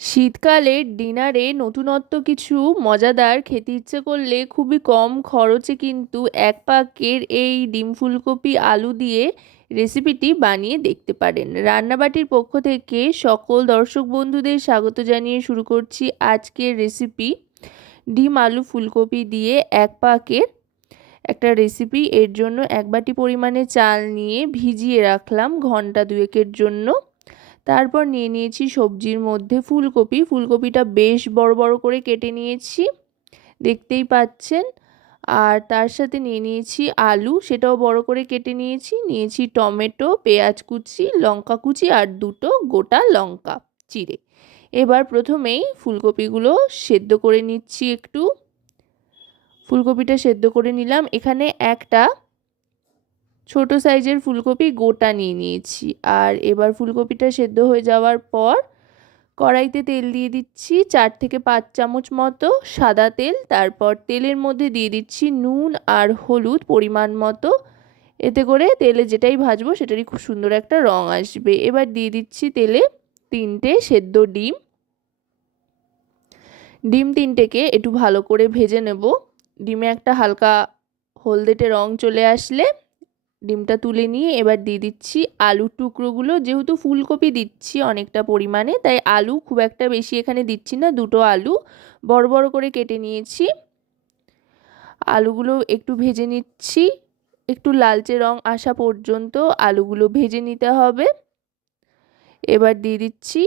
শীতকালে ডিনারে নতুনত্ব কিছু মজাদার খেতে ইচ্ছে করলে খুবই কম খরচে কিন্তু এক পাকের এই ডিম ফুলকপি, আলু দিয়ে রেসিপিটি বানিয়ে দেখতে পারেন। রান্নাবাটির পক্ষ থেকে সকল দর্শক বন্ধুদের স্বাগত জানিয়ে শুরু করছি আজকের রেসিপি। ডিম, আলু, ফুলকপি দিয়ে এক পাকের একটা রেসিপি। এর জন্য এক বাটি পরিমাণে চাল নিয়ে ভিজিয়ে রাখলাম ঘণ্টা দুয়েকের জন্য। তারপর নিয়ে নিয়েছি সবজির মধ্যে ফুলকপি। ফুলকপিটা বেশ বড় বড় করে কেটে নিয়েছি, দেখতেই পাচ্ছেন। আর তার সাথে নিয়ে নিয়েছি আলু, সেটাও বড় করে কেটে নিয়েছি। নিয়েছি টমেটো, পেঁয়াজ কুচি, লঙ্কা কুচি আর দুটো গোটা লঙ্কা চিড়ে। এবার প্রথমেই ফুলকপিগুলো সেদ্ধ করে নিচ্ছি একটু। ফুলকপিটা সেদ্ধ করে নিলাম। এখানে একটা ছোট সাইজের ফুলকপি গোটা নিয়ে নিয়েছি। আর এবার ফুলকপিটা সেদ্ধ হয়ে যাওয়ার পর কড়াইতে তেল দিয়ে দিচ্ছি চার থেকে পাঁচ চামচ মতো সাদা তেল। তারপর তেলের মধ্যে দিয়ে দিচ্ছি নুন আর হলুদ পরিমাণ মতো। এতে করে তেলে যেটাই ভাজবো সেটারই খুব সুন্দর একটা রং আসবে। এবার দিয়ে দিচ্ছি তেলে তিনটে সেদ্ধ ডিম। ডিম তিনটেকে একটু ভালো করে ভেজে নেব। ডিমে একটা হালকা হলদেটে রং চলে আসলে ডিমটা তুলে নিয়ে এবার দিয়ে দিচ্ছি আলুর টুকরোগুলো। যেহেতু ফুলকপি দিচ্ছি অনেকটা পরিমাণে, তাই আলু খুব একটা বেশি এখানে দিচ্ছি না, দুটো আলু। বড় বড় করে কেটে নিয়েছি। আলুগুলো একটু ভেজে নিচ্ছি। একটু লালচে রং আসা পর্যন্ত আলুগুলো ভেজে নিতে হবে। এবার দিয়ে দিচ্ছি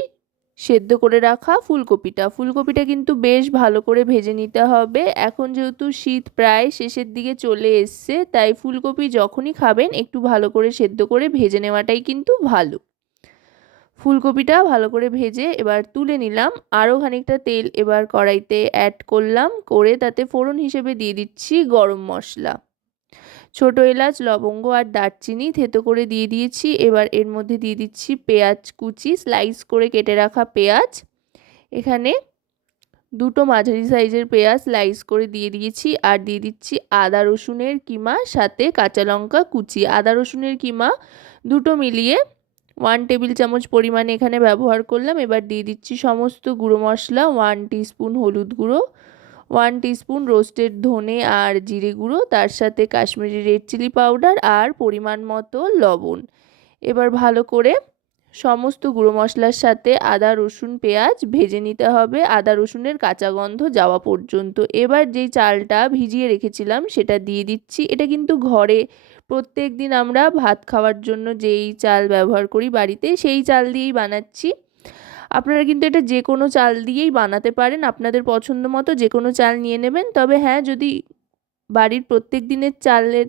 সেদ্ধ করে রাখা ফুলকপিটা। ফুলকপিটা কিন্তু বেশ ভালো করে ভেজে নিতে হবে। এখন যেহেতু শীত প্রায় শেষের দিকে চলে এসছে, তাই ফুলকপি যখনই খাবেন একটু ভালো করে সেদ্ধ করে ভেজে নেওয়াটাই কিন্তু ভালো। ফুলকপিটা ভালো করে ভেজে এবার তুলে নিলাম। আরও খানিকটা তেল এবার কড়াইতে অ্যাড করলাম। করে তাতে ফোড়ন হিসেবে দিয়ে দিচ্ছি গরম মশলা। ছোট এলাচ, লবঙ্গ আর দারচিনি থেতো করে দিয়ে দিয়েছি। এবার এর মধ্যে দিয়ে দিচ্ছি পেঁয়াজ কুচি, স্লাইস করে কেটে রাখা পেঁয়াজ। এখানে দুটো মাঝারি সাইজের পেঁয়াজ স্লাইস করে দিয়ে দিয়েছি আর দিয়ে দিচ্ছি আদা রসুনের কিমা, সাথে কাঁচা লঙ্কা কুচি। আদা রসুনের কিমা দুটো মিলিয়ে ওয়ান টেবিল চামচ পরিমাণে এখানে ব্যবহার করলাম। এবার দিয়ে দিচ্ছি সমস্ত গুঁড়ো মশলা ওয়ান টিস্পুন হলুদ গুঁড়ো ওয়ান টিস্পুন রোস্টেড ধনে আর জিরে গুঁড়ো, তার সাথে কাশ্মীরি রেড চিলি পাউডার আর পরিমাণ মতো লবণ। এবার ভালো করে সমস্ত গুঁড়ো মশলার সাথে আদা, রসুন, পেঁয়াজ ভেজে নিতে হবে। আদা, রসুনের কাঁচা গন্ধ যাওয়া পর্যন্ত। এবার যেই চালটা ভিজিয়ে রেখেছিলাম সেটা দিয়ে দিচ্ছি। এটা কিন্তু ঘরে প্রত্যেক দিন আমরা ভাত খাওয়ার জন্য যেই চাল ব্যবহার করি বাড়িতে, সেই চাল দিয়েই বানাচ্ছি। আপনারা কিন্তু এটা যে কোনো চাল দিয়েই বানাতে পারেন। আপনাদের পছন্দ মতো যে কোনো চাল নিয়ে নেবেন। তবে হ্যাঁ যদি বাড়ির প্রত্যেক দিনের চালের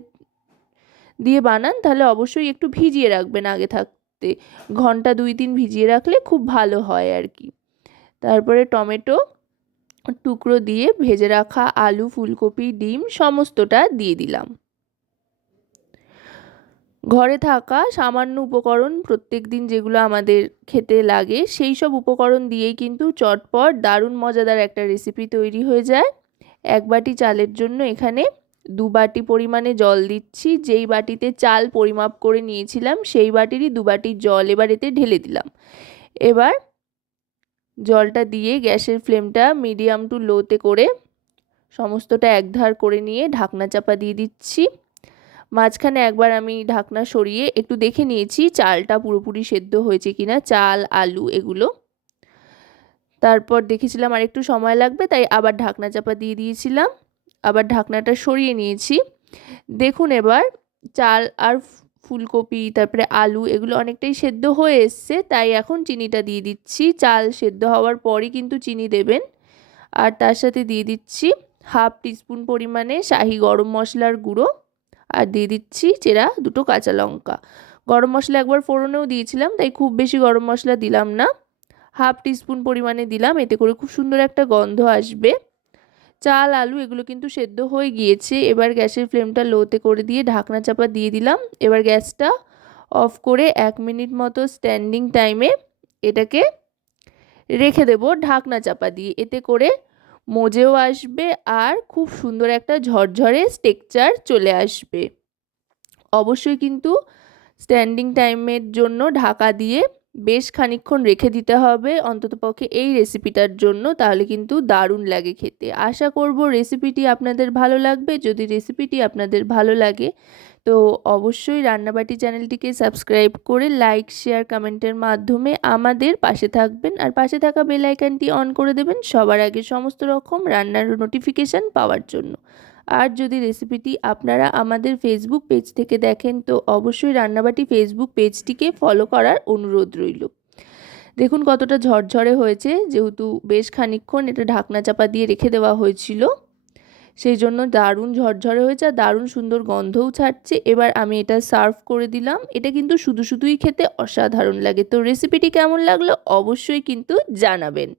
দিয়ে বানান, তাহলে অবশ্যই একটু ভিজিয়ে রাখবেন আগে থাকতে। ঘণ্টা দুই তিন ভিজিয়ে রাখলে খুব ভালো হয় আর কি। তারপরে টমেটো টুকরো দিয়ে ভেজে রাখা আলু, ফুলকপি, ডিম, সমস্তটা দিয়ে দিলাম। ঘরে থাকা সামান্য উপকরণ প্রত্যেক দিন যেগুলো আমাদের খেতে লাগে, সেই সব উপকরণ দিয়েই কিন্তু চটপট দারুণ মজাদার একটা রেসিপি তৈরি হয়ে যায়। এক বাটি চালের জন্য এখানে দু বাটি পরিমাণে জল দিচ্ছি, যেই বাটিতে চাল পরিমাপ করে নিয়েছিলাম, সেই বাটিরই দু বাটি জল এবার এতে ঢেলে দিলাম। এবার জলটা দিয়ে গ্যাসের ফ্লেমটা মিডিয়াম টু লোতে করে সমস্তটা একধার করে নিয়ে ঢাকনা চাপা দিয়ে দিচ্ছি। মাঝখানে একবার আমি ঢাকনা সরিয়ে একটু দেখে নিয়েছি চালটা পুরোপুরি সেদ্ধ হয়েছে কিনা, চাল, আলু এগুলো। তারপর দেখেছিলাম আর একটু সময় লাগবে, তাই আবার ঢাকনা চাপা দিয়ে দিয়েছিলাম। আবার ঢাকনাটা সরিয়ে নিয়েছি। দেখুন এবার চাল আর ফুলকপি, তারপরে আলু এগুলো অনেকটাই সেদ্ধ হয়ে এসছে, তাই এখন চিনিটা দিয়ে দিচ্ছি। চাল সেদ্ধ হওয়ার পরই কিন্তু চিনি দেবেন। আর তার সাথে দিয়ে দিচ্ছি হাফ টিস্পুন পরিমাণে শাহি গরম মশলার গুঁড়ো। আর দিয়ে দিচ্ছি চেরা দুটো কাঁচা লঙ্কা। গরম মশলা একবার ফোড়নেও দিয়েছিলাম, তাই খুব বেশি গরম মশলা দিলাম না। হাফ টিস্পুন পরিমাণে দিলাম, এতে করে খুব সুন্দর একটা গন্ধ আসবে। চাল, আলু এগুলো কিন্তু সেদ্ধ হয়ে গিয়েছে, এবার গ্যাসের ফ্লেমটা লোতে করে দিয়ে ঢাকনা চাপা দিয়ে দিলাম। এবার গ্যাসটা অফ করে এক মিনিট মতো স্ট্যান্ডিং টাইমে এটাকে রেখে দেব ঢাকনা চাপা দিয়ে। এতে করে মজেও আসবে আর খুব সুন্দর একটা ঝরঝরে স্টেকচার চলে আসবে। অবশ্যই কিন্তু স্ট্যান্ডিং টাইমের জন্য ঢাকা দিয়ে বেশ খানিকক্ষণ রেখে দিতে হবে অন্ততপক্ষে এই রেসিপিটার জন্য, তাহলে কিন্তু দারুণ লাগে খেতে। আশা করব রেসিপিটি আপনাদের ভালো লাগবে। যদি রেসিপিটি আপনাদের ভালো লাগে, তো অবশ্যই রান্নাবাটি চ্যানেলটিকে সাবস্ক্রাইব করে লাইক শেয়ার কমেন্টের মাধ্যমে আমাদের পাশে থাকবেন। আর পাশে থাকা বেল আইকনটি অন করে দেবেন সবার আগে সমস্ত রকম রান্নার নোটিফিকেশান পাওয়ার জন্য। আর যদি রেসিপিটি আপনারা আমাদের ফেসবুক পেজ থেকে দেখেন, তো অবশ্যই রান্নাবাটি ফেসবুক পেজটিকে ফলো করার অনুরোধ রইল। দেখুন কতটা ঝরঝরে হয়েছে, যেহেতু বেশ খানিকক্ষণ এটা ঢাকনা চাপা দিয়ে রেখে দেওয়া হয়েছিল। সেই জন্য দারুণ ঝরঝরে হয়েছে আর দারুণ সুন্দর গন্ধও ছাড়ছে। এবার আমি এটা সার্ভ করে দিলাম। এটা কিন্তু শুধু শুধুই খেতে অসাধারণ লাগে। তো রেসিপিটি কেমন লাগল অবশ্যই কিন্তু জানাবেন।